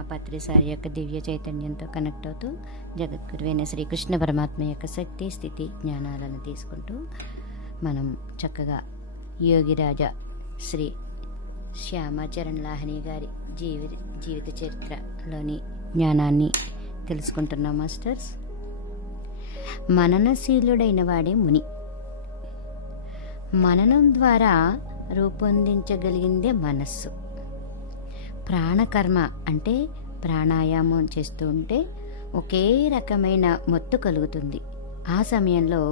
మహాపాత్రిసారి యొక్క దివ్య చైతన్యంతో కనెక్ట్ అవుతూ జగద్గురువైన శ్రీకృష్ణ పరమాత్మ యొక్క శక్తి స్థితి జ్ఞానాలను తీసుకుంటూ మనం చక్కగా యోగిరాజా శ్రీ శ్యామాచరణ్ లాహిరి గారి జీవిత చరిత్రలోని జ్ఞానాన్ని తెలుసుకుంటున్నాం మాస్టర్స్. మననశీలుడైన వాడే ముని. మననం ద్వారా రూపొందించగలిగిందే మనస్సు. ప్రాణకర్మ అంటే ప్రాణాయామం చేస్తూ ఉంటే ఒకే రకమైన మత్తు కలుగుతుంది. ఆ సమయంలో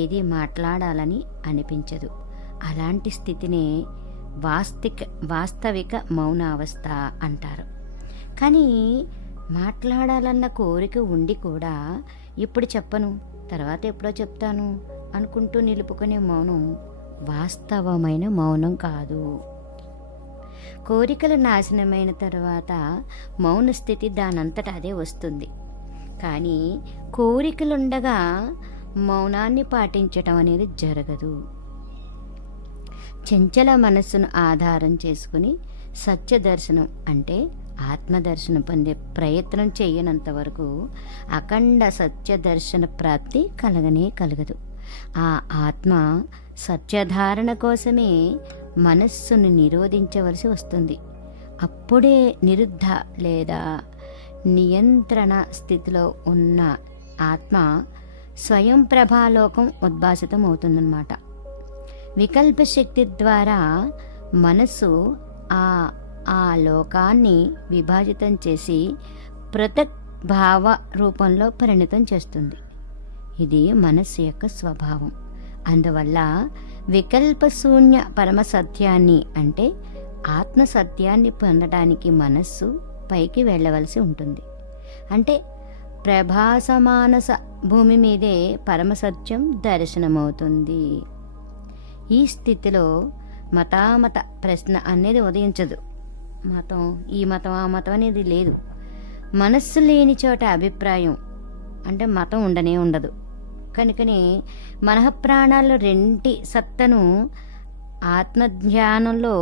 ఏది మాట్లాడాలని అనిపించదు. అలాంటి స్థితినే వాస్తవిక మౌనావస్థ అంటారు. కానీ మాట్లాడాలన్న కోరిక ఉండి కూడా ఇప్పుడు చెప్పను, తర్వాత ఎప్పుడో చెప్తాను అనుకుంటూ నిలుపుకునే మౌనం వాస్తవమైన మౌనం కాదు. కోరికలు నాశనమైన తర్వాత మౌన స్థితి దానంతట అదే వస్తుంది. కానీ కోరికలుండగా మౌనాన్ని పాటించటం అనేది జరగదు. చంచల మనస్సును ఆధారం చేసుకుని సత్య దర్శనం అంటే ఆత్మదర్శనం పొందే ప్రయత్నం చేయనంత వరకు అఖండ సత్య దర్శన ప్రాప్తి కలగనే కలగదు. ఆ ఆత్మ సత్యధారణ కోసమే మనస్సును నిరోధించవలసి వస్తుంది. అప్పుడే నిరుద్ధ లేదా నియంత్రణ స్థితిలో ఉన్న ఆత్మ స్వయం ప్రభాలోకం ఉద్భాసితం అవుతుందన్నమాట. వికల్ప శక్తి ద్వారా మనస్సు ఆ లోకాన్ని విభాజితం చేసి పృథక్ భావ రూపంలో పరిణితం చేస్తుంది. ఇది మనస్సు యొక్క స్వభావం. అందువల్ల వికల్ప శూన్య పరమ సత్యాన్ని అంటే ఆత్మ సత్యాన్ని పొందడానికి మనస్సు పైకి వెళ్ళవలసి ఉంటుంది. అంటే ప్రభాసమానస భూమి మీదే పరమసత్యం దర్శనమవుతుంది. ఈ స్థితిలో మతామత ప్రశ్న అనేది ఉదయించదు. మతం, ఈ మతం, ఆ మతం అనేది లేదు. మనస్సు లేని చోట అభిప్రాయం అంటే మతం ఉండనే ఉండదు. కనుకనే మనఃప్రాణాలు రెంటి సత్తను ఆత్మజ్ఞానంలో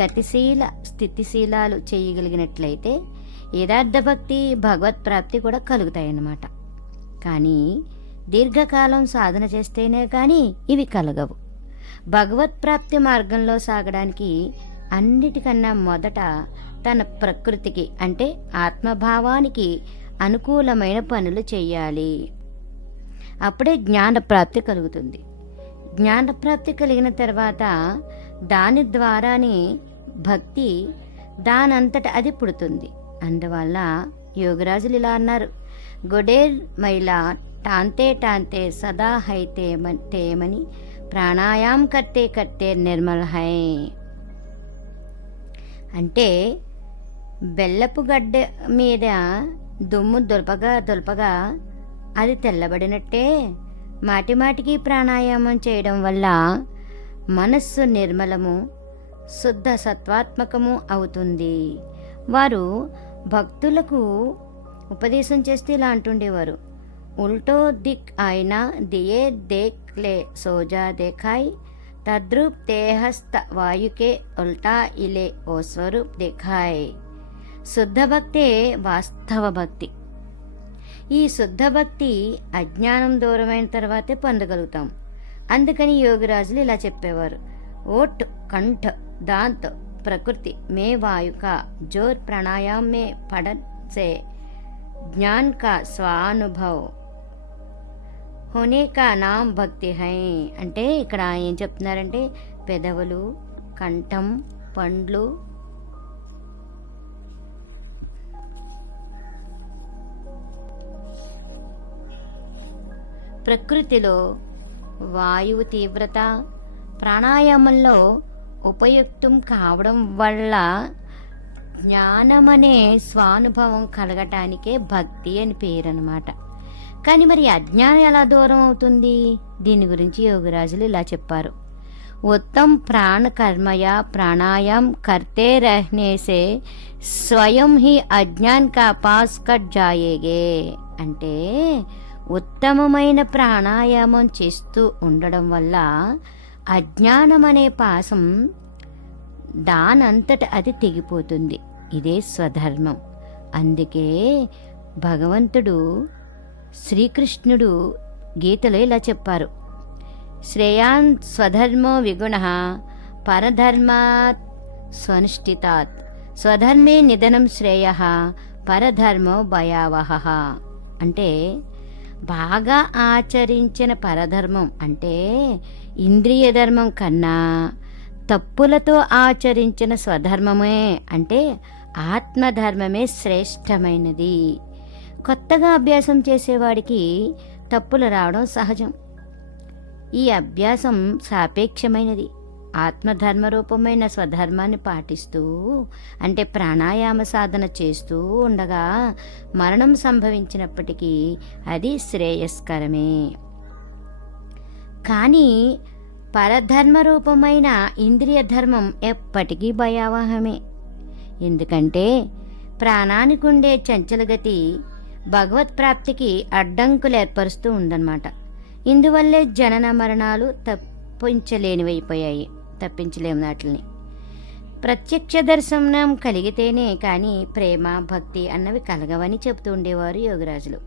గతిశీల స్థితిశీలాలు చేయగలిగినట్లయితే యథార్థ భక్తి భగవత్ ప్రాప్తి కూడా కలుగుతాయన్నమాట. కానీ దీర్ఘకాలం సాధన చేస్తేనే కానీ ఇవి కలగవు. భగవత్ ప్రాప్తి మార్గంలో సాగడానికి అన్నిటికన్నా మొదట తన ప్రకృతికి అంటే ఆత్మభావానికి అనుకూలమైన పనులు చేయాలి. అప్పుడే జ్ఞానప్రాప్తి కలుగుతుంది. జ్ఞానప్రాప్తి కలిగిన తర్వాత దాని ద్వారానే భక్తి దానంతట అది పుడుతుంది. అందువల్ల యోగరాజులు ఇలా అన్నారు, గొడేర్ మైలా టాంతే టాంతే సదా హైతే తేమని ప్రాణాయాం కర్తే కర్తే నిర్మల్ హై. అంటే బెల్లపు గడ్డ మీద దుమ్ము దులపగా అది తెల్లబడినట్టే మాటిమాటికి ప్రాణాయామం చేయడం వల్ల మనస్సు నిర్మలము శుద్ధ సత్వాత్మకము అవుతుంది. వారు భక్తులకు ఉపదేశం చేస్తే ఇలా అంటుండేవారు, ఉల్టో దిక్ అయినా దియే దేక్ లే సోజా దేఖాయ్ తద్రూప్ దేహస్థ వాయుకే ఉల్టా ఇలే ఓ స్వరూప్ దేఖాయ్. శుద్ధ భక్తే వాస్తవ భక్తి. ఈ శుద్ధ భక్తి అజ్ఞానం దూరమైన తర్వాతే పొందగలుగుతాం. అందుకని యోగిరాజులు ఇలా చెప్పేవారు, ఓట్ కంఠ దాంత్ ప్రకృతి మే వాయుక జోర్ ప్రాణాయాम में पढ़न से ज्ञान का स्वानुभव होने का नाम భక్తి హై. అంటే ఇక్కడ ఏం చెప్తున్నారంటే పెదవులు, కంఠం, పండ్లు, ప్రకృతిలో వాయువు తీవ్రత ప్రాణాయామంలో ఉపయుక్తం కావడం వల్ల జ్ఞానమనే స్వానుభవం కలగటానికే భక్తి అని పేరు అన్నమాట. కానీ మరి అజ్ఞానం ఎలా దూరం అవుతుంది? దీని గురించి యోగిరాజులు ఇలా చెప్పారు, उत्तम प्राण कर्मया प्राणायाम करते रहने से स्वयं ही अज्ञान का पास कट जाएगे. అంటే ఉత్తమమైన ప్రాణాయామం చేస్తూ ఉండడం వల్ల అజ్ఞానం అనే పాసం దానంతట అది తెగిపోతుంది. ఇదే స్వధర్మం. అందుకే భగవంతుడు శ్రీకృష్ణుడు గీతలో ఇలా చెప్పారు, శ్రేయాన్ స్వధర్మో విగుణః పరధర్మాత్ స్వనుష్ఠితాత్ స్వధర్మే నిధనం శ్రేయః పరధర్మో భయావహః. అంటే బాగా ఆచరించిన పరధర్మం అంటే ఇంద్రియ ధర్మం కన్నా తప్పులతో ఆచరించిన స్వధర్మమే అంటే ఆత్మధర్మమే శ్రేష్టమైనది. కొత్తగా అభ్యాసం చేసేవాడికి తప్పులు రావడం సహజం. ఈ అభ్యాసం సాపేక్షమైనది. ఆత్మధర్మ రూపమైన స్వధర్మాన్ని పాటిస్తూ అంటే ప్రాణాయామ సాధన చేస్తూ ఉండగా మరణం సంభవించినప్పటికీ అది శ్రేయస్కరమే. కానీ పరధర్మ రూపమైన ఇంద్రియ ధర్మం ఎప్పటికీ భయావహమే. ఎందుకంటే ప్రాణానికి ఉండే చంచలగతి భగవత్ ప్రాప్తికి అడ్డంకులు ఏర్పరుస్తూ ఉందన్నమాట. ఇందువల్లే జనన మరణాలు తప్పించలేము వాటిని. ప్రత్యక్ష దర్శనం కలిగితేనే కానీ ప్రేమ భక్తి అన్నవి కలగవని చెబుతూ ఉండేవారు యోగరాజులు.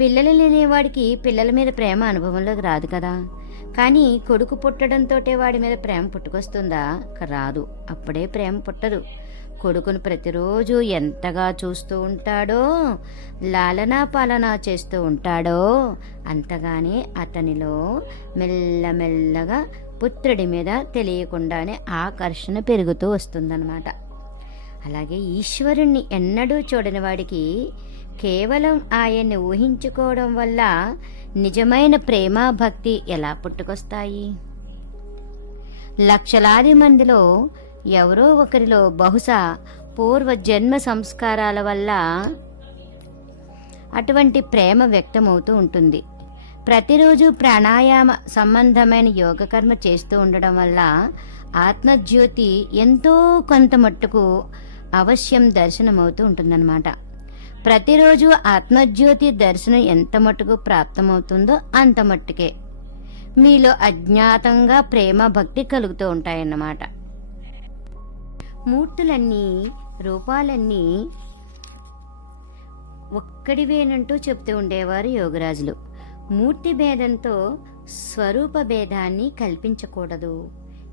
పిల్లలు లేనివాడికి పిల్లల మీద ప్రేమ అనుభవంలోకి రాదు కదా. కానీ కొడుకు పుట్టడంతో వాడి మీద ప్రేమ పుట్టుకొస్తుందా? రాదు. అప్పుడే ప్రేమ పుట్టదు. కొడుకును ప్రతిరోజు ఎంతగా చూస్తూ ఉంటాడో, లాలనా పాలనా చేస్తూ ఉంటాడో అంతగానే అతనిలో మెల్లమెల్లగా పుత్రుడి మీద తెలియకుండానే ఆకర్షణ పెరుగుతూ వస్తుందన్నమాట. అలాగే ఈశ్వరుణ్ణి ఎన్నడూ చూడని వాడికి కేవలం ఆయన్ని ఊహించుకోవడం వల్ల నిజమైన ప్రేమ భక్తి ఎలా పుట్టుకొస్తాయి? లక్షలాది మందిలో ఎవరో ఒకరిలో బహుశా పూర్వ జన్మ సంస్కారాల వల్ల అటువంటి ప్రేమ వ్యక్తమవుతూ ఉంటుంది. ప్రతిరోజు ప్రాణాయామ సంబంధమైన యోగకర్మ చేస్తూ ఉండడం వల్ల ఆత్మజ్యోతి ఎంతో కొంత మట్టుకు అవశ్యం దర్శనమవుతూ ఉంటుందన్నమాట. ప్రతిరోజు ఆత్మజ్యోతి దర్శనం ఎంత మట్టుకు ప్రాప్తమవుతుందో అంత మట్టుకే మీలో అజ్ఞాతంగా ప్రేమ భక్తి కలుగుతూ ఉంటాయన్నమాట. మూర్తులన్నీ రూపాలన్నీ ఒక్కడివేనంటూ చెప్తూ ఉండేవారు యోగరాజులు. మూర్తి భేదంతో స్వరూప భేదాన్ని కల్పించకూడదు.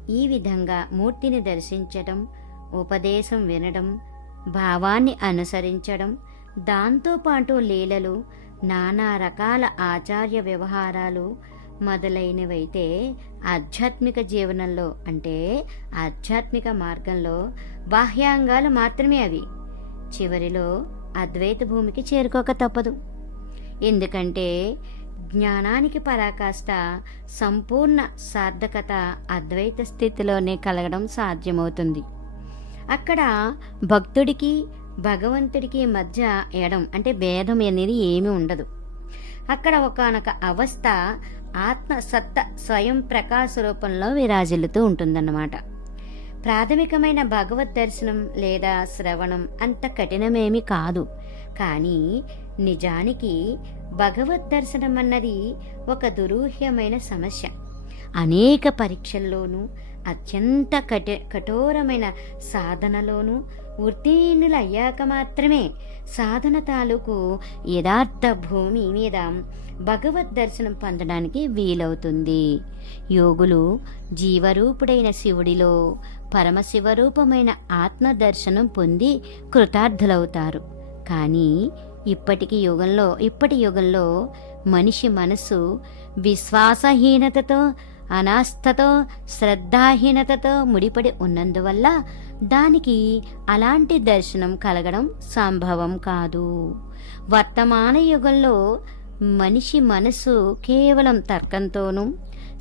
ఈ విధంగా మూర్తిని దర్శించడం, ఉపదేశం వినడం, భావాన్ని అనుసరించడం, దాంతోపాటు లీలలు, నానా రకాల ఆచార్య వ్యవహారాలు మొదలైనవైతే ఆధ్యాత్మిక జీవనంలో అంటే ఆధ్యాత్మిక మార్గంలో బాహ్యాంగాలు మాత్రమే. అవి చివరిలో అద్వైత భూమికి చేరుకోక తప్పదు. ఎందుకంటే జ్ఞానానికి పరాకాష్ట సంపూర్ణ సార్థకత అద్వైత స్థితిలోనే కలగడం సాధ్యమవుతుంది. అక్కడ భక్తుడికి భగవంతుడికి మధ్య ఎడం అంటే భేదం అనేది ఏమీ ఉండదు. అక్కడ ఒకానొక అవస్థ ఆత్మ సత్త స్వయం ప్రకాశ రూపంలో విరాజిల్లుతూ ఉంటుందన్నమాట. ప్రాథమికమైన భగవద్ దర్శనం లేదా శ్రవణం అంత కఠినమేమీ కాదు. కానీ నిజానికి భగవద్ దర్శనం అన్నది ఒక దురూహ్యమైన సమస్య. అనేక పరీక్షల్లోనూ అత్యంత కఠోరమైన సాధనలోనూ ఉత్తీర్ణులు అయ్యాక మాత్రమే సాధన తాలూకు యథార్థ భూమి మీద భగవద్ దర్శనం పొందడానికి వీలవుతుంది. యోగులు జీవరూపుడైన శివుడిలో పరమశివరూపమైన ఆత్మదర్శనం పొంది కృతార్థులవుతారు. కానీ ఇప్పటి యుగంలో మనిషి మనసు విశ్వాసహీనతతో, అనాస్థతో, శ్రద్ధాహీనతతో ముడిపడి ఉన్నందువల్ల దానికి అలాంటి దర్శనం కలగడం సంభవం కాదు. వర్తమాన యుగంలో మనిషి మనసు కేవలం తర్కంతోనూ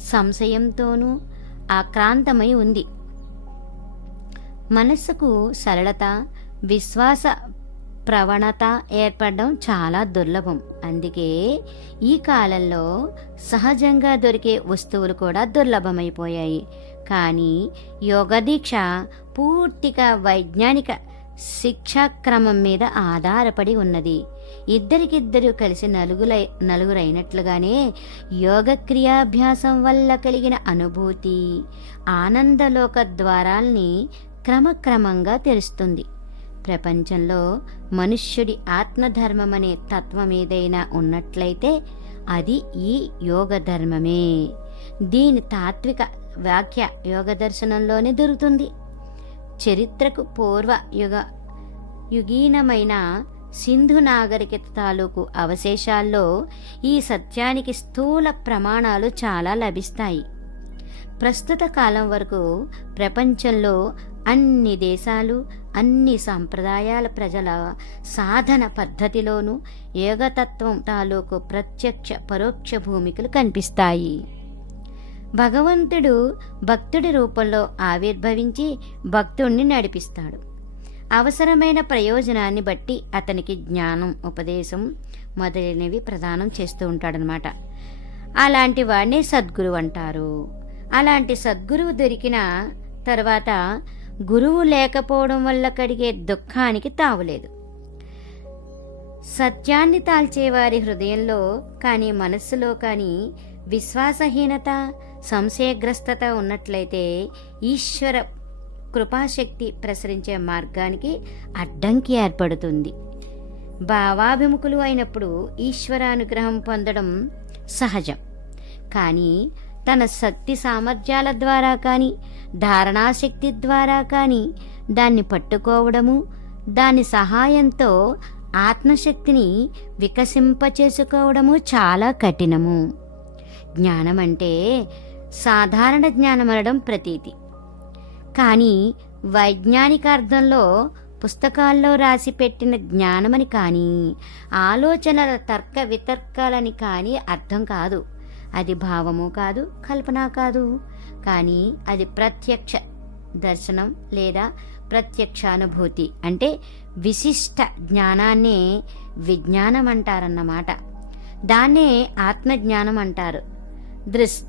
సంశయంతోనూ ఆక్రాంతమై ఉంది. మనస్సుకు సరళత, విశ్వాస ప్రవణత ఏర్పడడం చాలా దుర్లభం. అందుకే ఈ కాలంలో సహజంగా దొరికే వస్తువులు కూడా దుర్లభమైపోయాయి. కానీ యోగదీక్ష పూర్తిగా వైజ్ఞానిక శిక్షాక్రమం మీద ఆధారపడి ఉన్నది. ఇద్దరికిద్దరు కలిసి నలుగురైనట్లుగానే యోగ క్రియాభ్యాసం వల్ల కలిగిన అనుభూతి ఆనందలోక ద్వారాల్ని క్రమక్రమంగా తెరుస్తుంది. ప్రపంచంలో మనుష్యుడి ఆత్మధర్మం అనే తత్వం ఏదైనా ఉన్నట్లయితే అది ఈ యోగ ధర్మమే. దీని తాత్విక వ్యాఖ్య యోగ దర్శనంలోనే దొరుకుతుంది. చరిత్రకు పూర్వ యుగీనమైన సింధు నాగరికత తాలూకు అవశేషాల్లో ఈ సత్యానికి స్థూల ప్రమాణాలు చాలా లభిస్తాయి. ప్రస్తుత కాలం వరకు ప్రపంచంలో అన్ని దేశాలు, అన్ని సంప్రదాయాల ప్రజల సాధన పద్ధతిలోనూ యోగతత్వం తాలూకు ప్రత్యక్ష పరోక్ష భూమికలు కనిపిస్తాయి. భగవంతుడు భక్తుడి రూపంలో ఆవిర్భవించి భక్తుణ్ణి నడిపిస్తాడు. అవసరమైన ప్రయోజనాన్ని బట్టి అతనికి జ్ఞానం, ఉపదేశం మొదలైనవి ప్రదానం చేస్తూ ఉంటాడనమాట. అలాంటి వాడిని సద్గురువు అంటారు. అలాంటి సద్గురువు దొరికిన తర్వాత గురువు లేకపోవడం వల్ల కలిగే దుఃఖానికి తావులేదు. సత్యాన్ని తాల్చేవారి హృదయంలో కానీ మనస్సులో కానీ విశ్వాసహీనత, సంశయగ్రస్తత ఉన్నట్లయితే ఈశ్వర కృపాశక్తి ప్రసరించే మార్గానికి అడ్డంకి ఏర్పడుతుంది. భావాభిముఖులు అయినప్పుడు ఈశ్వరానుగ్రహం పొందడం సహజం. కానీ తన శక్తి సామర్థ్యాల ద్వారా కానీ, ధారణాశక్తి ద్వారా కానీ దాన్ని పట్టుకోవడము, దాని సహాయంతో ఆత్మశక్తిని వికసింపచేసుకోవడము చాలా కఠినము. జ్ఞానం అంటే సాధారణ జ్ఞానమనడం ప్రతీతి. కానీ వైజ్ఞానిక అర్థంలో పుస్తకాల్లో రాసి పెట్టిన జ్ఞానమని కానీ, ఆలోచనల తర్క వితర్కాలని కానీ అర్థం కాదు. అది భావము కాదు, కల్పన కాదు. కానీ అది ప్రత్యక్ష దర్శనం లేదా ప్రత్యక్షానుభూతి. అంటే విశిష్ట జ్ఞానాన్నే విజ్ఞానం అంటారన్నమాట. దాన్నే ఆత్మజ్ఞానం అంటారు.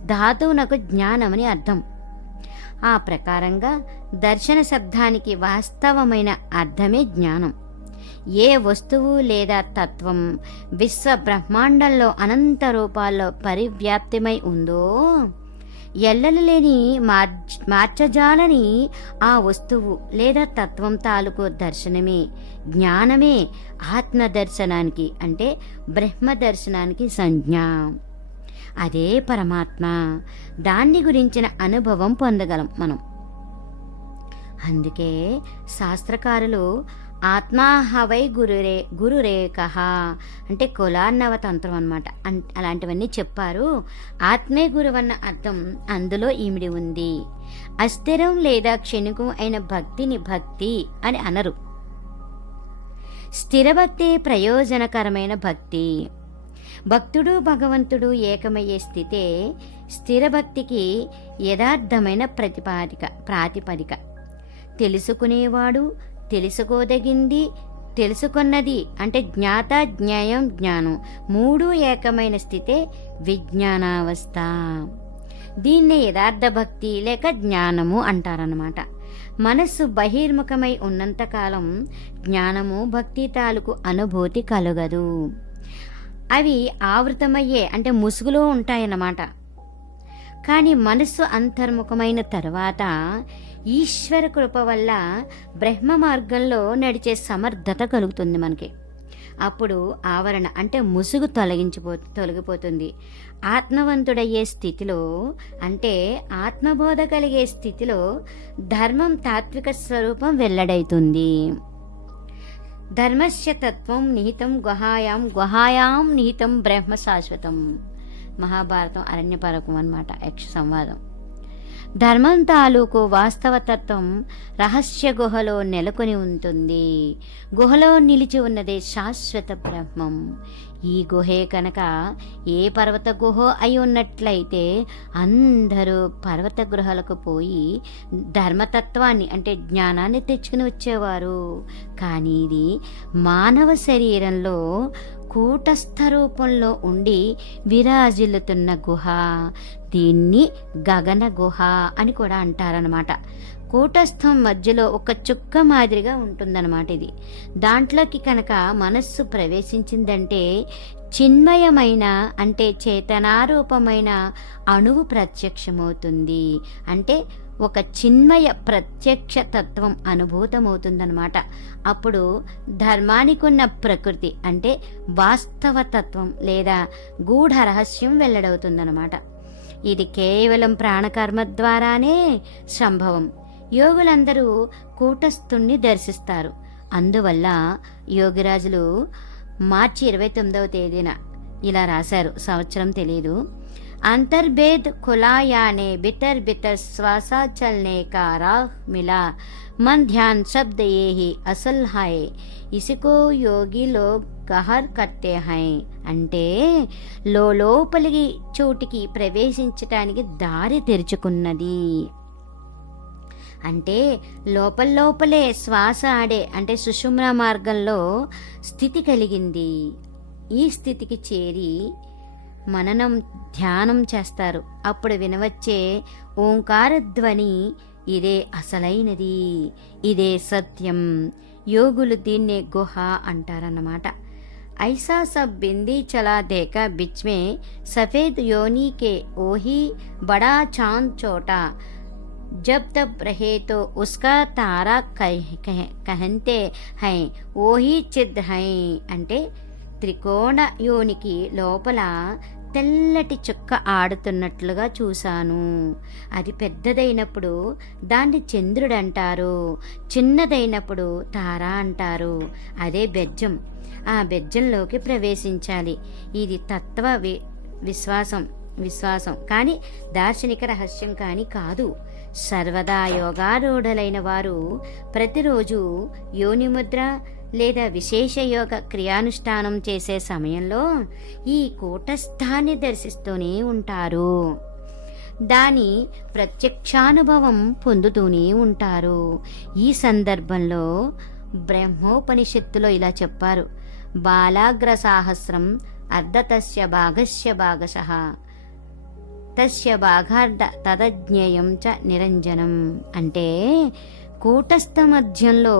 ధాతువునకు జ్ఞానమని అర్థం. ఆ ప్రకారంగా దర్శన శబ్దానికి వాస్తవమైన అర్థమే జ్ఞానం. ఏ వస్తువు లేదా తత్వం విశ్వ బ్రహ్మాండంలో అనంత రూపాల్లో పరివ్యాప్తిమై ఉందో, ఎల్లలు లేని మార్చజాలని ఆ వస్తువు లేదా తత్వం తాలూకు దర్శనమే, జ్ఞానమే ఆత్మ దర్శనానికి అంటే బ్రహ్మ దర్శనానికి సంజ్ఞ. అదే పరమాత్మ. దాన్ని గురించిన అనుభవం పొందగలం మనం. అందుకే శాస్త్రకారులు ఆత్మాహవై గురురేకః అంటే కులాన్నవ తంత్రం అన్నమాట. అలాంటివన్నీ చెప్పారు. ఆత్మే గురువన్న అర్థం అందులో ఈమిడి ఉంది. అస్థిరం లేదా క్షణికం అయిన భక్తిని భక్తి అని అనరు. స్థిరభక్తి ప్రయోజనకరమైన భక్తి. భక్తుడు భగవంతుడు ఏకమయ్యే స్థితే స్థిరభక్తికి యథార్థమైన ప్రాతిపదిక. తెలుసుకునేవాడు, తెలుసుకోదగింది, తెలుసుకున్నది అంటే జ్ఞాత, జ్ఞేయం, జ్ఞానం మూడు ఏకమైన స్థితే విజ్ఞానావస్థ. దీన్నే యథార్థ భక్తి లేక జ్ఞానము అంటారన్నమాట. మనస్సు బహిర్ముఖమై ఉన్నంతకాలం జ్ఞానము, భక్తి తాలూకు అనుభూతి కలుగదు. అవి ఆవృతమయ్యే అంటే ముసుగులో ఉంటాయన్నమాట. కానీ మనస్సు అంతర్ముఖమైన తర్వాత ఈశ్వర కృప వల్ల బ్రహ్మ మార్గంలో నడిచే సమర్థత కలుగుతుంది మనకి. అప్పుడు ఆవరణ అంటే ముసుగు తొలగిపోతుంది. ఆత్మవంతుడయ్యే స్థితిలో అంటే ఆత్మబోధ కలిగే స్థితిలో ధర్మం తాత్విక స్వరూపం వెల్లడైతుంది. ధర్మస్య తత్వం నిహితం గుహాయాం నిహితం బ్రహ్మ శాశ్వతం. మహాభారతం అరణ్యపర్వం అన్నమాట. యక్ష సంవాదం. ధర్మం తాలూకు వాస్తవతత్వం రహస్య గుహలో నెలకొని ఉంటుంది. గుహలో నిలిచి ఉన్నదే శాశ్వత బ్రహ్మం. ఈ గుహే కనుక ఏ పర్వత గుహ అయి ఉన్నట్లయితే అందరూ పర్వత గృహాలకు పోయి ధర్మతత్వాన్ని అంటే జ్ఞానాన్ని తెచ్చుకుని వచ్చేవారు. కానీ ఇది మానవ శరీరంలో కూటస్థ రూపంలో ఉండి విరాజిల్లుతున్న గుహ. దీన్ని గగన గుహ అని కూడా అంటారనమాట. కూటస్థం మధ్యలో ఒక చుక్క మాదిరిగా ఉంటుందన్నమాట ఇది. దాంట్లోకి కనుక మనస్సు ప్రవేశించిందంటే చిన్మయమైన అంటే చేతనారూపమైన అణువు ప్రత్యక్షమవుతుంది. అంటే ఒక చిన్మయ ప్రత్యక్ష తత్వం అనుభూతమవుతుందన్నమాట. అప్పుడు ధర్మానికి ఉన్న ప్రకృతి అంటే వాస్తవ తత్వం లేదా గూఢ రహస్యం వెల్లడవుతుందన్నమాట. ఇది కేవలం ప్రాణకర్మ ద్వారానే సంభవం. యోగులందరూ కూటస్థుణ్ణి దర్శిస్తారు. అందువల్ల యోగిరాజులు మార్చి 29వ తేదీన ఇలా రాశారు, సంవత్సరం తెలియదు. अंतर्भेद खुला याने बितर बितर श्वासा चलने का राह मिला मन ध्यान शब्द ये ही असल है इसको యోగి లోగ్ గహర్ కట్టే హై. అంటే లోపలికి చోటికి ప్రవేశించటానికి దారి తెరుచుకున్నది. అంటే లోపలే శ్వాస ఆడే అంటే సుషుమ్న మార్గంలో స్థితి కలిగింది. ఈ స్థితికి చేరి మననం ధ్యానం చేస్తారు. అప్పుడు వినవచ్చే ఓంకార ధ్వని ఇదే అసలైనది, ఇదే సత్యం. యోగులు దీన్నే గుహ అంటారన్నమాట. ఐసా సబ్ బింदी चला देखा बीच में सफेद योनी के ओही बड़ा चांद छोटा जब तब रहे तो उसका तारा कहते हैं ओही चिद है. అంటే త్రికోణ యోనికి లోపల తెల్లటి చుక్క ఆడుతున్నట్లుగా చూశాను. అది పెద్దదైనప్పుడు దాన్ని చంద్రుడంటారు, చిన్నదైనప్పుడు తార అంటారు. అదే బెజ్జం. ఆ బెజ్జంలోకి ప్రవేశించాలి. ఇది తత్వ విశ్వాసం కానీ దార్శనిక రహస్యం కానీ కాదు. సర్వదా యోగారూఢులైన వారు ప్రతిరోజు యోనిముద్ర లేదా విశేష యోగ క్రియానుష్ఠానం చేసే సమయంలో ఈ కూటస్థాన్ని దర్శిస్తూనే ఉంటారు. దాని ప్రత్యక్షానుభవం పొందుతూనే ఉంటారు. ఈ సందర్భంలో బ్రహ్మోపనిషత్తులో ఇలా చెప్పారు, బాలాగ్ర సాహస్రం అర్ధతస్య భాగస్య భాగశః తస్య భాగార్ధ తదజ్ఞేయం చ నిరంజనం. అంటే కూటస్థ మధ్యంలో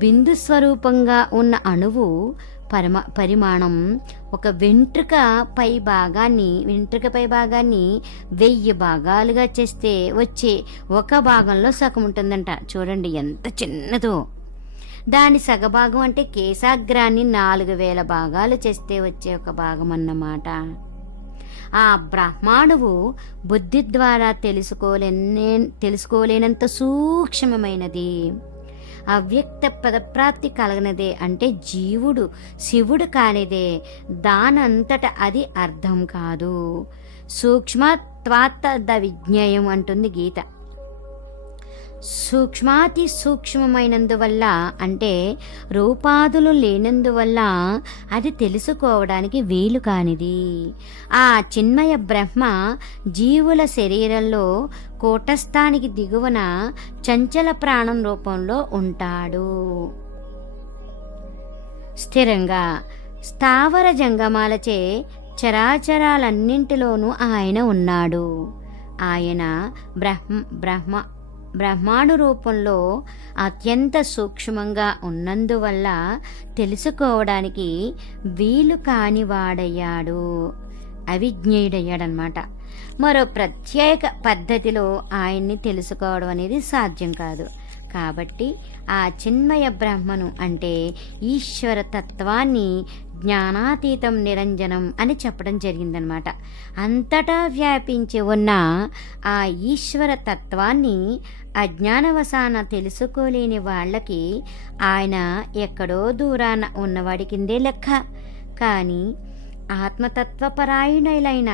బిందు స్వరూపంగా ఉన్న అణువు పరిమాణం ఒక వెంట్రుక పై భాగాన్ని 1000 భాగాలుగా చేస్తే వచ్చే ఒక భాగంలో సగం ఉంటుందంట. చూడండి ఎంత చిన్నదో. దాని సగభాగం అంటే కేశాగ్రాన్ని 4000 భాగాలు చేస్తే వచ్చే ఒక భాగం అన్నమాట. ఆ బ్రహ్మాణువు బుద్ధి ద్వారా తెలుసుకోలేనంత సూక్ష్మమైనది. అవ్యక్త పదప్రాప్తి కలగనదే. అంటే జీవుడు శివుడు కానిదే. దానంతట అది అర్థం కాదు. సూక్ష్మత్వాత్త విజ్ఞేయం అంటుంది గీత. సూక్ష్మాతి సూక్ష్మమైనందువల్ల అంటే రూపాదులు లేనందువల్ల అది తెలుసుకోవడానికి వీలు కానిది. ఆ చిన్మయ బ్రహ్మ జీవుల శరీరంలో కూటస్థానికి దిగువన చంచల ప్రాణం రూపంలో ఉంటాడు. స్థిరంగా స్థావర జంగమాలచే చరాచరాలన్నింటిలోనూ ఆయన ఉన్నాడు. ఆయన బ్రహ్మాండు రూపంలో అత్యంత సూక్ష్మంగా ఉన్నందువల్ల తెలుసుకోవడానికి వీలు కానివాడయ్యాడు, అవిజ్ఞేయుడయ్యాడనమాట. మరో ప్రత్యేక పద్ధతిలో ఆయన్ని తెలుసుకోవడం అనేది సాధ్యం కాదు. కాబట్టి ఆ చిన్మయ బ్రహ్మను అంటే ఈశ్వర తత్వాన్ని జ్ఞానాతీతం నిరంజనం అని చెప్పడం జరిగిందనమాట. అంతటా వ్యాపించి ఉన్న ఆ ఈశ్వర తత్వాన్ని అజ్ఞానవశాన తెలుసుకోలేని వాళ్ళకి ఆయన ఎక్కడో దూరాన ఉన్నవాడి కిందే లెక్క. కానీ ఆత్మతత్వపరాయణులైన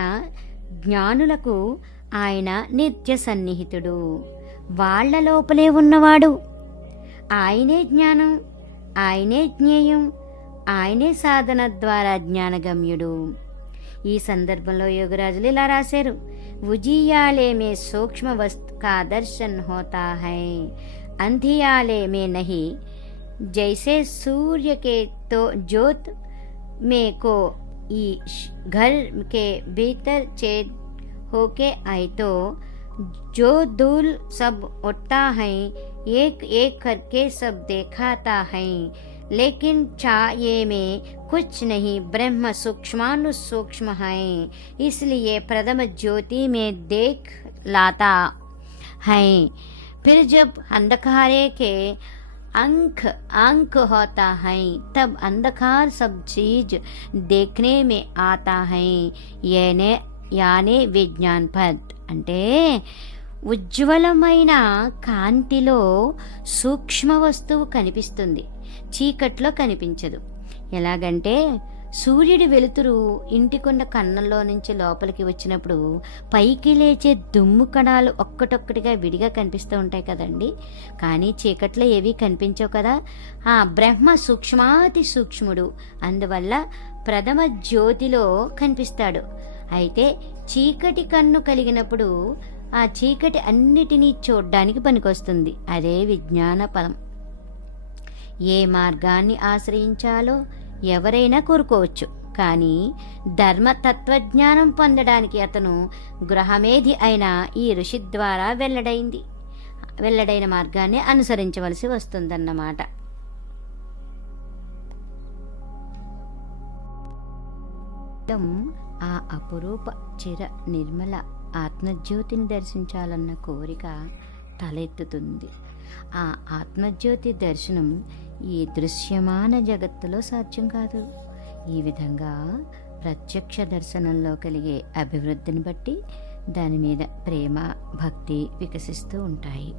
జ్ఞానులకు ఆయన నిత్య సన్నిహితుడు, వాళ్ళ లోపలే ఉన్నవాడు. ఆయనే జ్ఞానం, ఆయనే జ్ఞేయం, ఆయనే సాధన ద్వారా జ్ఞానగమ్యుడు. ఈ సందర్భంలో యోగరాజులు ఇలా రాశారు, ఉజియాలే మే సూక్ష్మ వస్తు కా దర్శన్ హోతా హై అంధియాలే మే నహి జైసే సూర్య కే తో జ్యోత్ మే కో ఈ ఘర్ కే భీतर छेद होके आए तो जो धूल सब उठता है एक एक करके सब देखाता है लेकिन छाये में कुछ नहीं, ब्रह्म सूक्ष्मानु सूक्ष्म है इसलिए प्रथम ज्योति में देख लाता हैं। फिर जब अंधकारे के अंक अंक होता है तब अंधकार सब चीज देखने में आता है। याने याने విజ్ఞాన్ పద్ అంటే ఉజ్వలమైన కాంతిలో సూక్ష్మ వస్తువు కనిపిస్తుంది, చీకట్లో కనిపించదు. ఎలాగంటే సూర్యుడి వెలుతురు ఇంటికొండ కన్నంలో నుంచి లోపలికి వచ్చినప్పుడు పైకి లేచే దుమ్ము కణాలు ఒక్కటొక్కటిగా విడిగా కనిపిస్తూ ఉంటాయి కదండి. కానీ చీకట్లో ఏవీ కనిపించవు కదా. ఆ బ్రహ్మ సూక్ష్మాతి సూక్ష్ముడు, అందువల్ల ప్రథమ జ్యోతిలో కనిపిస్తాడు. అయితే చీకటి కన్ను కలిగినప్పుడు ఆ చీకటి అన్నిటినీ చూడ్డానికి పనికొస్తుంది. అదే విజ్ఞాన పదం. ఏ మార్గాన్ని ఆశ్రయించాలో ఎవరైనా కోరుకోవచ్చు, కానీ ధర్మతత్వజ్ఞానం పొందడానికి అతను గృహమేధి అయిన ఈ ఋషి ద్వారా వెల్లడైన మార్గాన్ని అనుసరించవలసి వస్తుందన్నమాట. ఆ అపురూప చిర నిర్మల ఆత్మజ్యోతిని దర్శించాలన్న కోరిక తలెత్తుతుంది. ఆ ఆత్మజ్యోతి దర్శనం ఈ దృశ్యమాన జగత్తులో సాధ్యం కాదు. ఈ విధంగా ప్రత్యక్ష దర్శనంలో కలిగే అభివృద్ధిని బట్టి దాని మీద ప్రేమ, భక్తి వికసిస్తూ ఉంటాయి.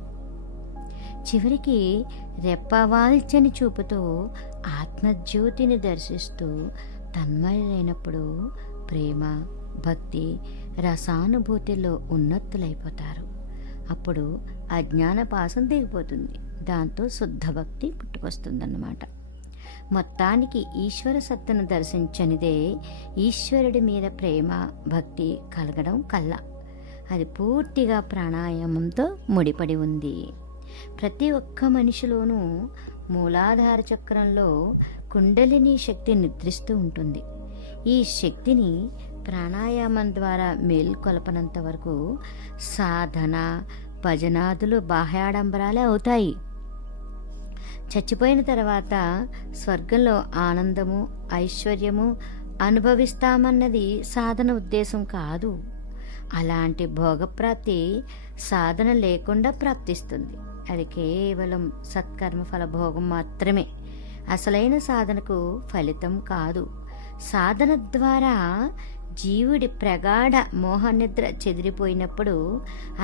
చివరికి రెప్పవాల్చని చూపుతో ఆత్మజ్యోతిని దర్శిస్తూ తన్మయులైనప్పుడు ప్రేమ, భక్తి, రసానుభూతిలో ఉన్నతులైపోతారు. అప్పుడు అజ్ఞాన పాసం దిగిపోతుంది. దాంతో శుద్ధ భక్తి పుట్టుకొస్తుందన్నమాట. మొత్తానికి ఈశ్వర సత్తను దర్శించనిదే ఈశ్వరుడి మీద ప్రేమ, భక్తి కలగడం కల్లా. అది పూర్తిగా ప్రాణాయామంతో ముడిపడి ఉంది. ప్రతి ఒక్క మనిషిలోనూ మూలాధార చక్రంలో కుండలిని శక్తి నిద్రిస్తూ ఉంటుంది. ఈ శక్తిని ప్రాణాయామం ద్వారా మేల్కొల్పనంత వరకు సాధన, భజనాదులు బాహ్యాడంబరాలే అవుతాయి. చచ్చిపోయిన తర్వాత స్వర్గంలో ఆనందము, ఐశ్వర్యము అనుభవిస్తామన్నది సాధన ఉద్దేశం కాదు. అలాంటి భోగప్రాప్తి సాధన లేకుండా ప్రాప్తిస్తుంది. అది కేవలం సత్కర్మ ఫలభోగం మాత్రమే. అసలైన సాధనకు ఫలితం కాదు. సాధన ద్వారా జీవుడి ప్రగాఢ మోహనిద్ర చెదిరిపోయినప్పుడు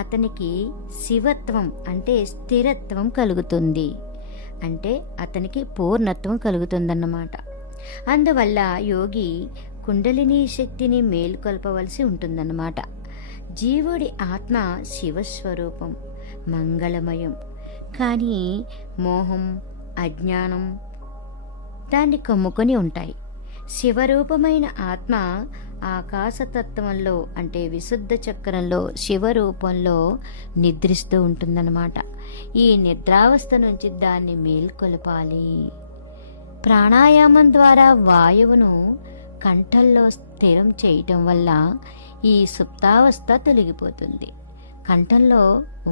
అతనికి శివత్వం అంటే స్థిరత్వం కలుగుతుంది. అంటే అతనికి పూర్ణత్వం కలుగుతుందన్నమాట. అందువల్ల యోగి కుండలిని శక్తిని మేల్కొల్పవలసి ఉంటుందన్నమాట. జీవుడి ఆత్మ శివస్వరూపం, మంగళమయం. కానీ మోహం, అజ్ఞానం దాన్ని కమ్ముకొని ఉంటాయి. శివరూపమైన ఆత్మ ఆకాశతత్వంలో అంటే విశుద్ధ చక్రంలో శివరూపంలో నిద్రిస్తూ ఉంటుందన్నమాట. ఈ నిద్రావస్థ నుంచి దాన్ని మేల్కొల్పాలి. ప్రాణాయామం ద్వారా వాయువును కంఠంలో స్థిరం చేయటం వల్ల ఈ సుప్తావస్థ తొలగిపోతుంది. కంఠంలో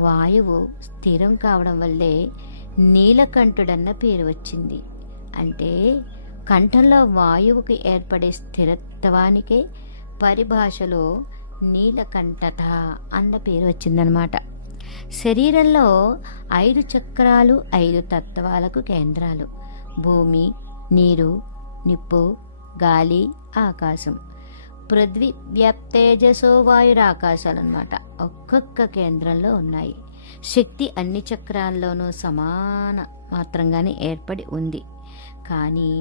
వాయువు స్థిరం కావడం వల్లే నీలకంఠుడన్న పేరు వచ్చింది. అంటే కంఠంలో వాయువుకి ఏర్పడే స్థిరత్వానికే పరిభాషలో నీలకంఠత అన్న పేరు వచ్చిందనమాట. శరీరంలో 5 చక్రాలు 5 తత్వాలకు కేంద్రాలు. భూమి, నీరు, నిప్పు, గాలి, ఆకాశం. పృథ్వీ, వ్యాప్తేజసో వాయురాకాశాలు అన్నమాట. ఒక్కొక్క కేంద్రంలో ఉన్నాయి. శక్తి అన్ని చక్రాల్లోనూ సమాన మాత్రంగానే ఏర్పడి ఉంది. కానీ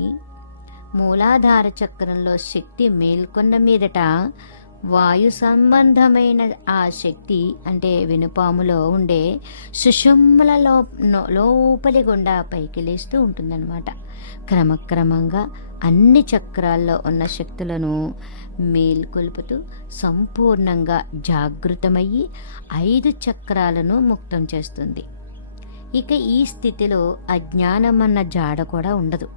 మూలాధార చక్రంలో శక్తి మేల్కొన్న మీదట వాయు సంబంధమైన ఆ శక్తి అంటే వెనుపాములో ఉండే సుషుమ్ల లోపలి గుండా పైకి లేస్తూ ఉంటుందన్నమాట. క్రమక్రమంగా అన్ని చక్రాల్లో ఉన్న శక్తులను మేల్కొల్పుతూ సంపూర్ణంగా జాగృతమయ్యి 5 చక్రాలను ముక్తం చేస్తుంది. ఇక ఈ స్థితిలో అజ్ఞానం అన్న జాడ కూడా ఉండదు.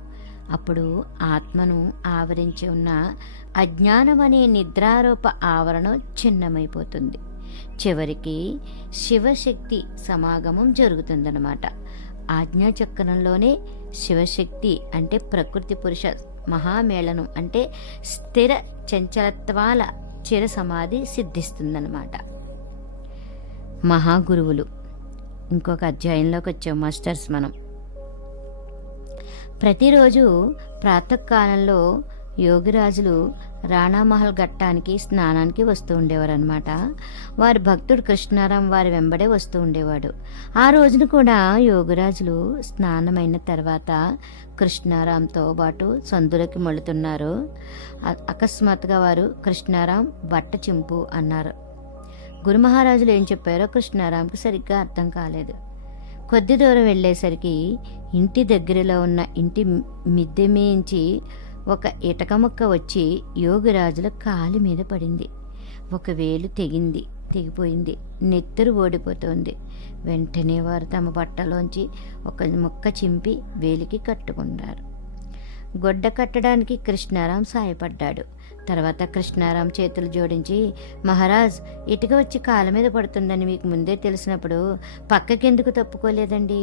అప్పుడు ఆత్మను ఆవరించి ఉన్న అజ్ఞానం అనే నిద్రారూప ఆవరణం చిన్నమైపోతుంది. చివరికి శివశక్తి సమాగమం జరుగుతుందన్నమాట. ఆజ్ఞాచక్రంలోనే శివశక్తి అంటే ప్రకృతి పురుష మహామేళనం అంటే స్థిర చంచలత్వాల చిర సమాధి సిద్ధిస్తుందన్నమాట. మహాగురువులు ఇంకొక అధ్యాయంలోకి వచ్చాం మాస్టర్స్ మనం. ప్రతిరోజు ప్రాతకాలంలో యోగిరాజులు రాణామహల్ ఘట్టానికి స్నానానికి వస్తూ ఉండేవారనమాట. వారి భక్తుడు కృష్ణారాం వారి వెంబడే వస్తూ ఉండేవాడు. ఆ రోజున కూడా యోగిరాజులు స్నానమైన తర్వాత కృష్ణారాంతో పాటు సందులోకి మళ్ళుతున్నారు. అకస్మాత్తుగా వారు కృష్ణారాం బట్ట చింపు అన్నారు. గురు మహారాజులు ఏం చెప్పారో కృష్ణారాంకి సరిగ్గా అర్థం కాలేదు. కొద్ది దూరం వెళ్ళేసరికి ఇంటి దగ్గరలో ఉన్న ఇంటి మిద్దె మించి ఒక ఇటక ముక్క వచ్చి యోగిరాజుల కాలి మీద పడింది. ఒక వేలు తెగిపోయింది. నెత్తురు ఓడిపోతుంది. వెంటనే వారు తమ బట్టలోంచి ఒక ముక్క చింపి వేలికి కట్టుకున్నారు. గొడ్డ కట్టడానికి కృష్ణారాం సాయపడ్డాడు. తర్వాత కృష్ణారాం చేతులు జోడించి, మహారాజ్, ఇటుక వచ్చి కాళ్ళ మీద పడుతుందని మీకు ముందే తెలిసినప్పుడు పక్కకెందుకు తప్పుకోలేదండి?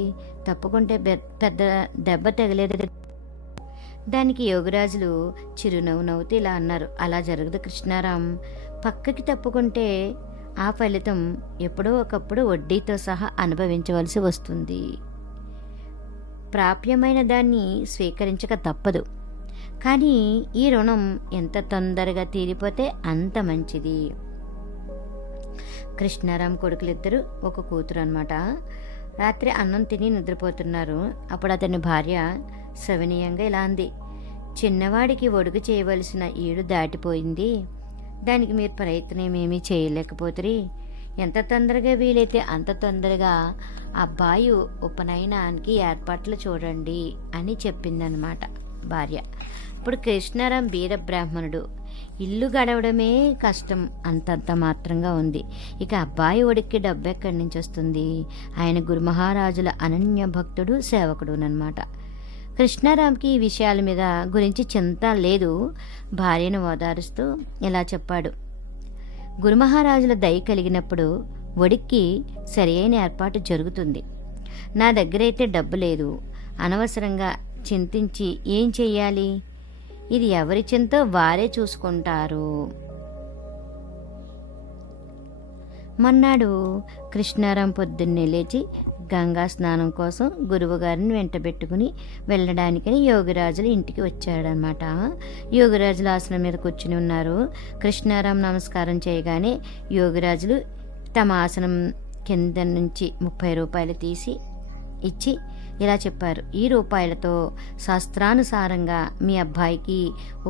తప్పుకుంటే పెద్ద దెబ్బ తగలేదు. దానికి యోగిరాజులు చిరునవ్వు నవ్వుతూ ఇలా అన్నారు, అలా జరగదు కృష్ణారాం. పక్కకి తప్పుకుంటే ఆ ఫలితం ఎప్పుడో ఒకప్పుడు వడ్డీతో సహా అనుభవించవలసి వస్తుంది. ప్రాప్యమైన దాన్ని స్వీకరించక తప్పదు. కానీ ఈ రుణం ఎంత తొందరగా తీరిపోతే అంత మంచిది. కృష్ణారాం కొడుకులిద్దరూ ఒక కూతురు అన్నమాట. రాత్రి అన్నం తిని నిద్రపోతున్నారు. అప్పుడు అతని భార్య సవినీయంగా ఇలా అంది, చిన్నవాడికి ఒడుగు చేయవలసిన ఈడు దాటిపోయింది. దానికి మీరు ప్రయత్నం ఏమీ చేయలేకపోతురి. ఎంత తొందరగా వీలైతే అంత తొందరగా అబ్బాయి ఉపనయనానికి ఏర్పాట్లు చూడండి అని చెప్పిందనమాట భార్య. ఇప్పుడు కృష్ణారాం బీద బ్రాహ్మణుడు. ఇల్లు గడవడమే కష్టం, అంతంత మాత్రంగా ఉంది. ఇక అబ్బాయి ఒడికి డబ్బు ఎక్కడి నుంచి వస్తుంది? ఆయన గురు మహారాజుల అనన్య భక్తుడు, సేవకుడునమాట. కృష్ణారాంకి ఈ విషయాల మీద గురించి చింత లేదు. భార్యను ఓదారుస్తూ ఇలా చెప్పాడు, గురు మహారాజుల దయ కలిగినప్పుడు ఒడికి సరి అయిన ఏర్పాటు జరుగుతుంది. నా దగ్గరైతే డబ్బు లేదు. అనవసరంగా చింతించి ఏం చెయ్యాలి? ఇది ఎవరి చింతో వారే చూసుకుంటారు. మన్నాడు కృష్ణారాం పొద్దున్నే లేచి గంగా స్నానం కోసం గురువుగారిని వెంటబెట్టుకుని వెళ్ళడానికని యోగిరాజుల ఇంటికి వచ్చాడనమాట. యోగిరాజుల ఆసనం మీద కూర్చుని ఉన్నారు. కృష్ణారాం నమస్కారం చేయగానే యోగిరాజులు తమ ఆసనం కింద నుంచి 30 రూపాయలు తీసి ఇచ్చి ఇలా చెప్పారు, ఈ రూపాయలతో శాస్త్రానుసారంగా మీ అబ్బాయికి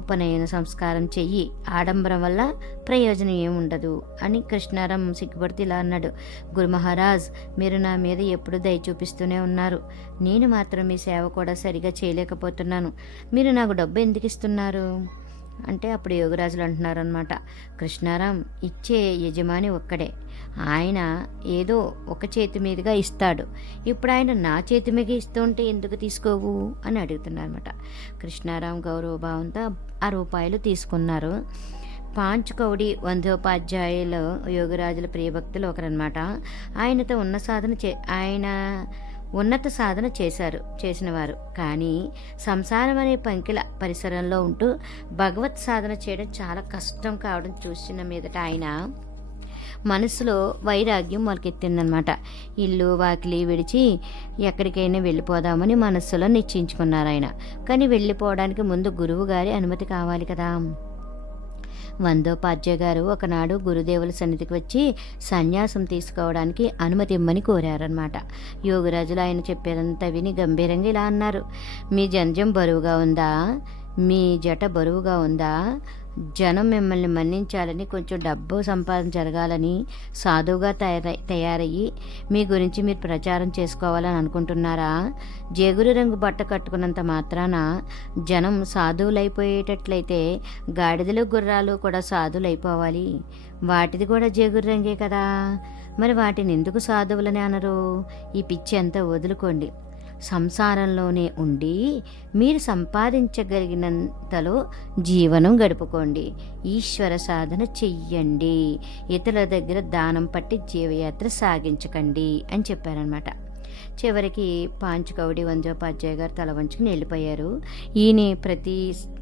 ఉపనయన సంస్కారం చెయ్యి. ఆడంబరం వల్ల ప్రయోజనం ఏముండదు అని కృష్ణారాం సిగ్గుపడితే ఇలా అన్నాడు, గురు మహారాజ్, మీరు నా మీద ఎప్పుడు దయ చూపిస్తూనే ఉన్నారు. నేను మాత్రం మీ సేవ కూడా సరిగా చేయలేకపోతున్నాను. మీరు నాకు డబ్బు ఎందుకు ఇస్తున్నారు అంటే అప్పుడు యోగిరాజులు అంటున్నారు అనమాట, కృష్ణారాం, ఇచ్చే యజమాని ఒక్కడే. ఆయన ఏదో ఒక చేతి మీదుగా ఇస్తాడు. ఇప్పుడు ఆయన నా చేతి మీద ఇస్తుంటే ఎందుకు తీసుకోవు అని అడుగుతున్నారన్నమాట. కృష్ణారాం గౌరవభావంతో ఆ రూపాయలు తీసుకున్నారు. పాంచుకౌడి వందోపాధ్యాయులు యోగిరాజుల ప్రియభక్తులు ఒకరనమాట. ఆయనతో ఉన్నత సాధన చేసినవారు. కానీ సంసారం అనే పంకిల పరిసరంలో ఉంటూ భగవత్ సాధన చేయడం చాలా కష్టం కావడం చూసిన మీదట ఆయన మనసులో వైరాగ్యం మొలకెత్తిందనమాట. ఇల్లు వాకిలి విడిచి ఎక్కడికైనా వెళ్ళిపోదామని మనస్సులో నిశ్చయించుకున్నారు ఆయన. కానీ వెళ్ళిపోవడానికి ముందు గురువు గారి అనుమతి కావాలి కదా. వందోపాధ్యాయ గారు ఒకనాడు గురుదేవుల సన్నిధికి వచ్చి సన్యాసం తీసుకోవడానికి అనుమతి ఇమ్మని కోరారనమాట. యోగిరాజులు ఆయన చెప్పేదంతా విని గంభీరంగా ఇలా అన్నారు, మీ జంజం బరువుగా ఉందా? మీ జట బరువుగా ఉందా? జనం మిమ్మల్ని మన్నించాలని, కొంచెం డబ్బు సంపాదన జరగాలని సాధువుగా తయారయ్యి మీ గురించి మీరు ప్రచారం చేసుకోవాలని అనుకుంటున్నారా? జేగురు రంగు బట్ట కట్టుకున్నంత మాత్రాన జనం సాధువులైపోయేటట్లయితే గాడిదలు గుర్రాలు కూడా సాధువులైపోవాలి. వాటిది కూడా జేగురు రంగే కదా. మరి వాటిని ఎందుకు సాధువులని అనరు? ఈ పిచ్చి అంతా వదులుకోండి. సంసారంలోనే ఉండి మీరు సంపాదించగలిగినంతలో జీవనం గడుపుకోండి. ఈశ్వర సాధన చెయ్యండి. ఇతరుల దగ్గర దానం పట్టి జీవయాత్ర సాగించకండి అని చెప్పారనమాట. చివరికి పాంచుకౌడి వందోపాధ్యాయ గారు తల వంచుకుని వెళ్ళిపోయారు. ఈయన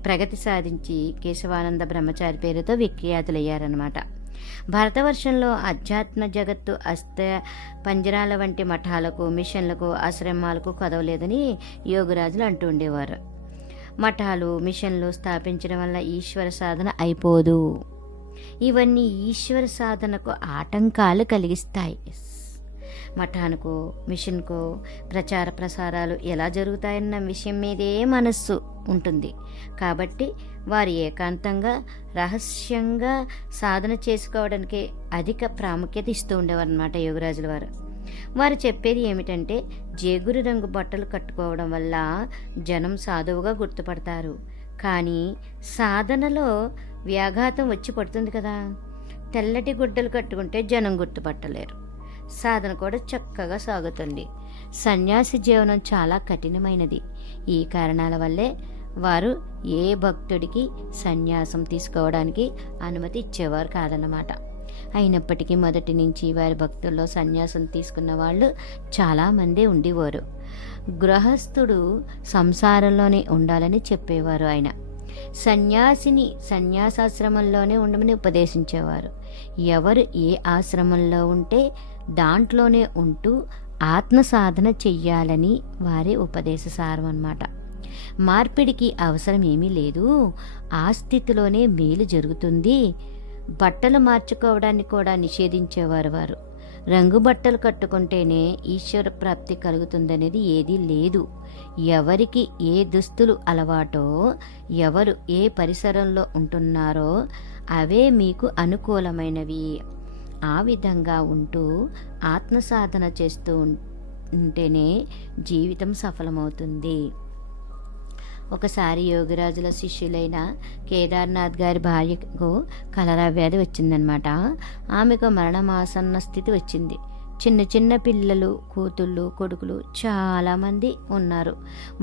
ప్రగతి సాధించి కేశవానంద బ్రహ్మచారి పేరుతో విఖ్యాతులయ్యారనమాట. భారతవర్షంలో అధ్యాత్మ జగత్తు పంజరాల వంటి మఠాలకు, మిషన్లకు, ఆశ్రమాలకు కదవలేదని యోగిరాజులు అంటూ ఉండేవారు. మఠాలు, మిషన్లు స్థాపించడం వల్ల ఈశ్వర సాధన అయిపోదు. ఇవన్నీ ఈశ్వర సాధనకు ఆటంకాలు కలిగిస్తాయి. మఠానికో, మిషన్కో ప్రచార ప్రసారాలు ఎలా జరుగుతాయన్న విషయం మీదే మనస్సు ఉంటుంది. కాబట్టి వారు ఏకాంతంగా, రహస్యంగా సాధన చేసుకోవడానికి అధిక ప్రాముఖ్యత ఇస్తూ ఉండేవారు అన్నమాట యోగిరాజుల వారు. వారు చెప్పేది ఏమిటంటే, జేగురు రంగు బట్టలు కట్టుకోవడం వల్ల జనం సాధువుగా గుర్తుపడతారు. కానీ సాధనలో వ్యాఘాతం వచ్చి పడుతుంది కదా. తెల్లటి గుడ్డలు కట్టుకుంటే జనం గుర్తుపట్టలేరు. సాధన కూడా చక్కగా సాగుతుంది. సన్యాసి జీవనం చాలా కఠినమైనది. ఈ కారణాల వల్లే వారు ఏ భక్తుడికి సన్యాసం తీసుకోవడానికి అనుమతి ఇచ్చేవారు కాదన్నమాట. అయినప్పటికీ మొదటి నుంచి వారి భక్తుల్లో సన్యాసం తీసుకున్న వాళ్ళు చాలామంది ఉండేవారు. గృహస్థుడు సంసారంలోనే ఉండాలని చెప్పేవారు ఆయన. సన్యాసిని సన్యాసాశ్రమంలోనే ఉండమని ఉపదేశించేవారు. ఎవరు ఏ ఆశ్రమంలో ఉంటే దాంట్లోనే ఉంటూ ఆత్మ సాధన చెయ్యాలని వారి ఉపదేశ సారం అన్నమాట. మార్పిడికి అవసరం ఏమీ లేదు. ఆ స్థితిలోనే మేలు జరుగుతుంది. బట్టలు మార్చుకోవడాన్ని కూడా నిషేధించేవారు వారు. రంగు బట్టలు కట్టుకుంటేనే ఈశ్వర ప్రాప్తి కలుగుతుందనేది ఏదీ లేదు. ఎవరికి ఏ దుస్తులు అలవాటో, ఎవరు ఏ పరిసరంలో ఉంటున్నారో అవే మీకు అనుకూలమైనవి. ఆ విధంగా ఉంటూ ఆత్మసాధన చేస్తూ ఉంటేనే జీవితం సఫలమవుతుంది. ఒకసారి యోగిరాజుల శిష్యులైన కేదార్నాథ్ గారి భార్యకు కలరా వ్యాధి వచ్చిందనమాట. ఆమెకు మరణమాసన్న స్థితి వచ్చింది. చిన్న చిన్న పిల్లలు, కూతుళ్ళు, కొడుకులు చాలామంది ఉన్నారు.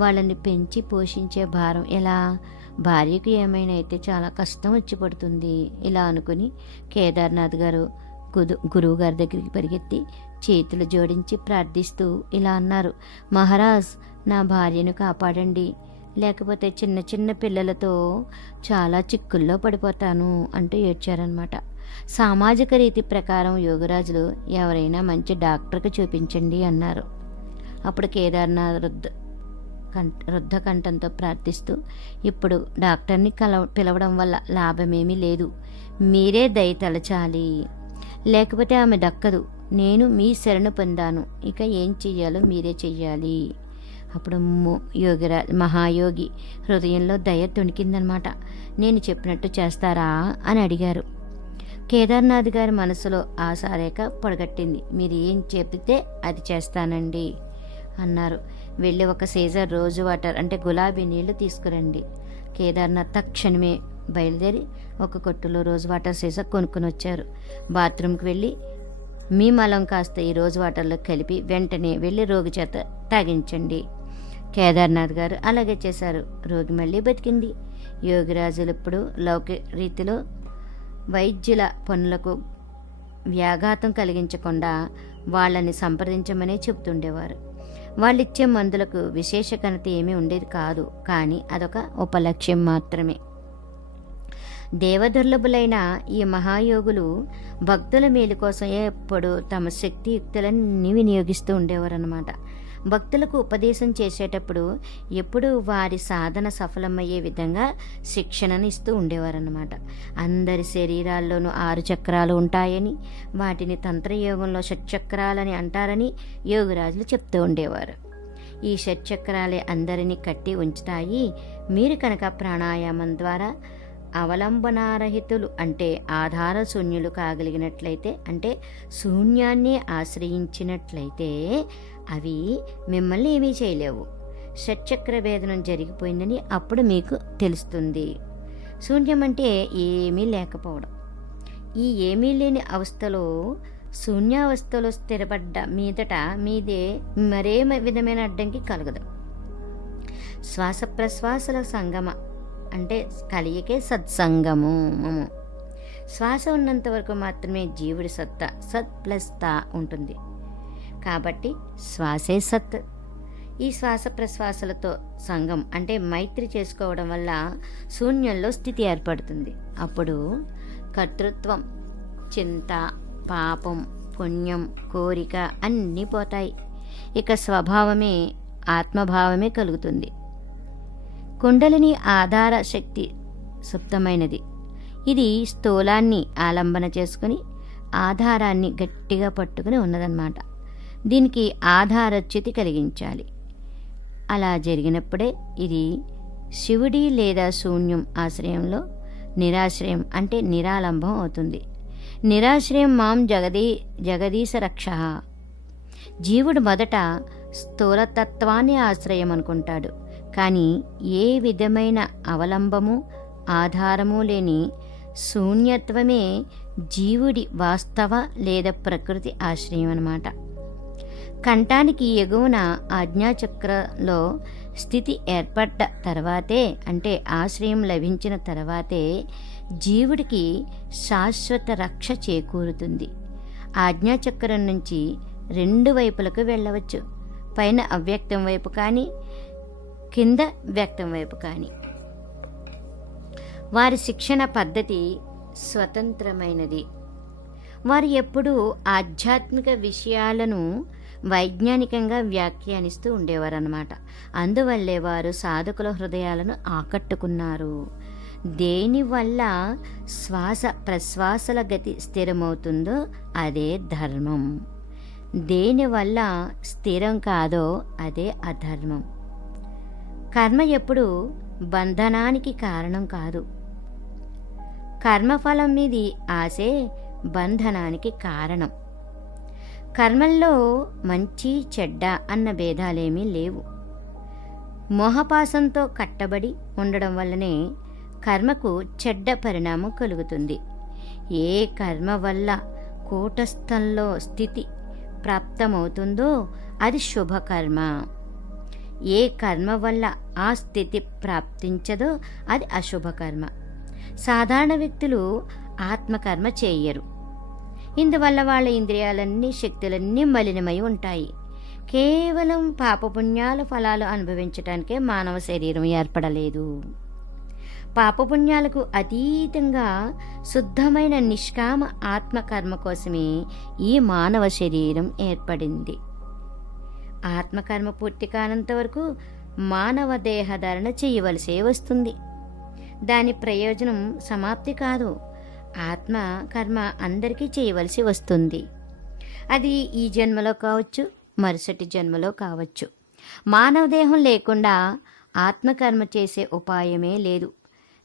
వాళ్ళని పెంచి పోషించే భారం ఎలా? భార్యకు ఏమైనా అయితే చాలా కష్టం వచ్చి పడుతుంది. ఇలా అనుకుని కేదార్నాథ్ గారు గురువు గారి దగ్గరికి పరిగెత్తి చేతులు జోడించి ప్రార్థిస్తూ ఇలా అన్నారు: మహారాజ్, నా భార్యను కాపాడండి, లేకపోతే చిన్న చిన్న పిల్లలతో చాలా చిక్కుల్లో పడిపోతాను అంటూ ఏడ్చారనమాట. సామాజిక రీతి ప్రకారం యోగిరాజులు ఎవరైనా మంచి డాక్టర్కి చూపించండి అన్నారు. అప్పుడు కేదార్నాథ్ రుద్ధ కంఠంతో ప్రార్థిస్తూ, ఇప్పుడు డాక్టర్ని పిలవడం వల్ల లాభమేమీ లేదు. మీరే దయ తలచాలి, లేకపోతే ఆమె దక్కదు. నేను మీ శరణు పొందాను, ఇక ఏం చెయ్యాలో మీరే చెయ్యాలి. అప్పుడు మహాయోగి హృదయంలో దయ తొణికిందనమాట. నేను చెప్పినట్టు చేస్తారా అని అడిగారు. కేదార్నాథ్ గారి మనసులో ఆశారేఖ పొడగట్టింది. మీరు ఏం చెబితే అది చేస్తానండి అన్నారు. వెళ్ళి ఒక సీజర్ రోజు వాటర్ అంటే గులాబీ నీళ్లు తీసుకురండి. కేదార్నాథ్ తక్షణమే బయలుదేరి ఒక కొట్టులో రోజు వాటర్ సీజర్ కొనుక్కొని వచ్చారు. బాత్రూమ్కి వెళ్ళి మీ మలం కాస్త ఈ రోజు వాటర్లో కలిపి వెంటనే వెళ్ళి రోగి చేత తాగించండి. కేదార్నాథ్ గారు అలాగే చేశారు. రోగి మళ్ళీ బతికింది. యోగిరాజులు ఇప్పుడు లౌకిక రీతిలో వైద్యుల పనులకు వ్యాఘాతం కలిగించకుండా వాళ్ళని సంప్రదించమనే చెబుతుండేవారు. వాళ్ళిచ్చే మందులకు విశేష ఘనత ఏమీ ఉండేది కాదు, కానీ అదొక ఉపలక్ష్యం మాత్రమే. దేవదుర్లభులైన ఈ మహాయోగులు భక్తుల మేలు కోసం ఎప్పుడు తమ శక్తియుక్తులన్నీ వినియోగిస్తూ ఉండేవారన్నమాట. భక్తులకు ఉపదేశం చేసేటప్పుడు ఎప్పుడు వారి సాధన సఫలమయ్యే విధంగా శిక్షణను ఇస్తూ ఉండేవారన్నమాట. అందరి శరీరాల్లోనూ 6 చక్రాలు ఉంటాయని, వాటిని తంత్రయోగంలో షట్చక్రాలని అంటారని యోగిరాజులు చెప్తూ ఉండేవారు. ఈ షట్చక్రాలే అందరినీ కట్టి ఉంచుతాయి. మీరు కనుక ప్రాణాయామం ద్వారా అవలంబనారహితులు అంటే ఆధార శూన్యులు కాగలిగినట్లయితే, అంటే శూన్యాన్ని ఆశ్రయించినట్లయితే అవి మిమ్మల్ని ఏమీ చేయలేవు. షట్చక్ర భేదనం జరిగిపోయిందని అప్పుడు మీకు తెలుస్తుంది. శూన్యం అంటే ఏమీ లేకపోవడం. ఈ ఏమీ లేని అవస్థలో, శూన్యావస్థలో స్థిరపడ్డ మీదట మీదే మరే విధమైన అడ్డంకి కలగదు. శ్వాస ప్రశ్వాసల సంగమ అంటే కలియకే సత్సంగము. శ్వాస ఉన్నంత వరకు మాత్రమే జీవుడి సత్తా, సత్ ప్లస్ తా ఉంటుంది. కాబట్టి శ్వాసే సత్. ఈ శ్వాస ప్రశ్వాసలతో సంగం అంటే మైత్రి చేసుకోవడం వల్ల శూన్యంలో స్థితి ఏర్పడుతుంది. అప్పుడు కర్తృత్వం చింత, పాపం, పుణ్యం, కోరిక అన్నీ పోతాయి. ఇక స్వభావమే, ఆత్మభావమే కలుగుతుంది. కుండలిని ఆధార శక్తి సుప్తమైనది. ఇది స్థూలాన్ని ఆలంబన చేసుకుని ఆధారాన్ని గట్టిగా పట్టుకుని ఉన్నదన్నమాట. దీనికి ఆధారచ్యుతి కలిగించాలి. అలా జరిగినప్పుడే ఇది శివుడి లేదా శూన్యం ఆశ్రయంలో నిరాశ్రయం అంటే నిరాలంబం అవుతుంది. నిరాశ్రయం మాం జగదీశ రక్ష. జీవుడు మొదట స్థూలతత్వాన్ని ఆశ్రయం అనుకుంటాడు. కానీ ఏ విధమైన అవలంబము ఆధారము లేని శూన్యత్వమే జీవుడి వాస్తవ లేదా ప్రకృతి ఆశ్రయం అన్నమాట. కంఠానికి ఎగువన ఆజ్ఞాచక్రలో స్థితి ఏర్పడ్డ తర్వాతే, అంటే ఆశ్రయం లభించిన తర్వాతే జీవుడికి శాశ్వత రక్ష చేకూరుతుంది. ఆజ్ఞాచక్రం నుంచి రెండు వైపులకు వెళ్ళవచ్చు. పైన అవ్యక్తం వైపు కానీ కింద వ్యక్తం వైపు కానీ. వారి శిక్షణ పద్ధతి స్వతంత్రమైనది. వారు ఎప్పుడూ ఆధ్యాత్మిక విషయాలను వైజ్ఞానికంగా వ్యాఖ్యానిస్తూ ఉండేవారన్నమాట. అందువల్లే వారు సాధకుల హృదయాలను ఆకట్టుకున్నారు. దేనివల్ల శ్వాస ప్రశ్వాసల గతి స్థిరమవుతుందో అదే ధర్మం. దేనివల్ల స్థిరం కాదో అదే అధర్మం. కర్మ ఎప్పుడు బంధనానికి కారణం కాదు. కర్మఫలం మీది ఆశే బంధనానికి కారణం. కర్మల్లో మంచి చెడ్డ అన్న భేదాలేమీ లేవు. మోహపాసంతో కట్టబడి ఉండడం వల్లనే కర్మకు చెడ్డ పరిణామం కలుగుతుంది. ఏ కర్మ వల్ల కూటస్థంలో స్థితి ప్రాప్తమవుతుందో అది శుభకర్మ. ఏ కర్మ వల్ల ఆ స్థితి ప్రాప్తించదో అది అశుభకర్మ. సాధారణ వ్యక్తులు ఆత్మకర్మ చేయరు. ఇందువల్ల వాళ్ళ ఇంద్రియాలన్నీ శక్తులన్నీ మలినమై ఉంటాయి. కేవలం పాపపుణ్యాల ఫలాలు అనుభవించటానికే మానవ శరీరం ఏర్పడలేదు. పాపపుణ్యాలకు అతీతంగా శుద్ధమైన నిష్కామ ఆత్మకర్మ కోసమే ఈ మానవ శరీరం ఏర్పడింది. ఆత్మకర్మ పూర్తి కానంత వరకు మానవ దేహధారణ చేయవలసే వస్తుంది. దాని ప్రయోజనం సమాప్తి కాదు. ఆత్మ కర్మ అందరికీ చేయవలసి వస్తుంది. అది ఈ జన్మలో కావచ్చు, మరుసటి జన్మలో కావచ్చు. మానవ దేహం లేకుండా ఆత్మకర్మ చేసే ఉపాయమే లేదు.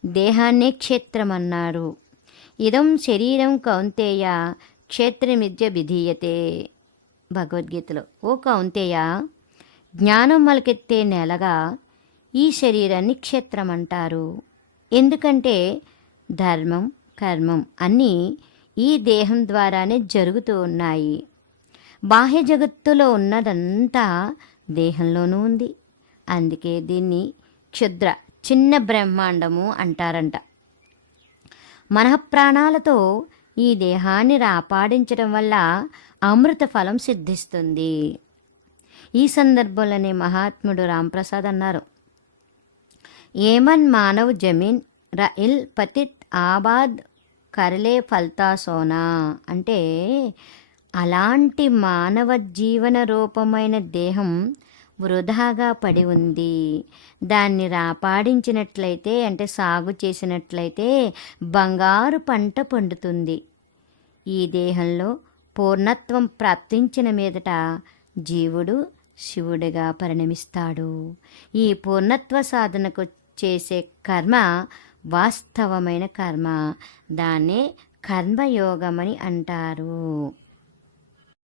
దేహాన్నే క్షేత్రమన్నారు. ఇదం శరీరం కౌంతేయ క్షేత్రమిద్య విధీయతే. భగవద్గీతలో, ఓ కౌంతేయ, జ్ఞానం మొలకెత్తే నెలగా ఈ శరీరాన్ని క్షేత్రం అంటారు. ఎందుకంటే ధర్మం కర్మం అన్నీ ఈ దేహం ద్వారానే జరుగుతూ ఉన్నాయి. బాహ్య జగత్తులో ఉన్నదంతా దేహంలోనూ ఉంది. అందుకే దీన్ని క్షుద్ర చిన్న బ్రహ్మాండము అంటారంట. మనఃప్రాణాలతో ఈ దేహాన్ని రాపాడించడం వల్ల అమృత ఫలం సిద్ధిస్తుంది. ఈ సందర్భంలోనే మహాత్ముడు రాంప్రసాద్ అన్నారు, ఏమన్ మానవ్ జమీన్ రయిల్ పతిత్ ఆబాద్ కరలే ఫల్తా సోనా. అంటే అలాంటి మానవ జీవన రూపమైన దేహం వృధాగా పడి ఉంది. దాన్ని రాపాడించినట్లయితే, అంటే సాగు చేసినట్లయితే బంగారు పంట పండుతుంది. ఈ దేహంలో పూర్ణత్వం ప్రాప్తించిన మీదట జీవుడు శివుడిగా పరిణమిస్తాడు. ఈ పూర్ణత్వ సాధనకు చేసే కర్మ వాస్తవమైన కర్మ. దాన్నే కర్మయోగమని అంటారు.